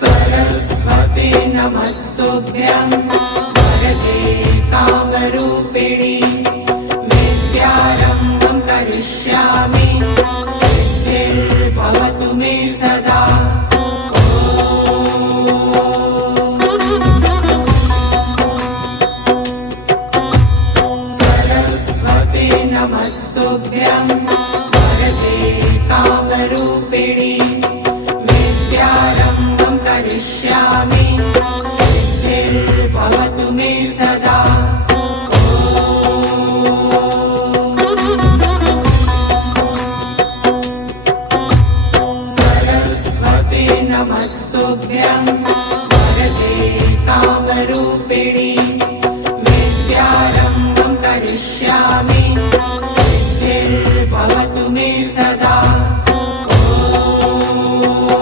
सरस्वते नमस्तुभ्यं वरदे कामरूपिणि विद्यारम्भं करिष्यामि सिद्धिर्भवतु मे सदा। सरस्वते नमस्तुभ्यं वरदे कामरूपिणि विद्यारम्भं करिष्यामि सिद्धिर्भवतु मे सदा। सरस्वते नमस्तुभ्यं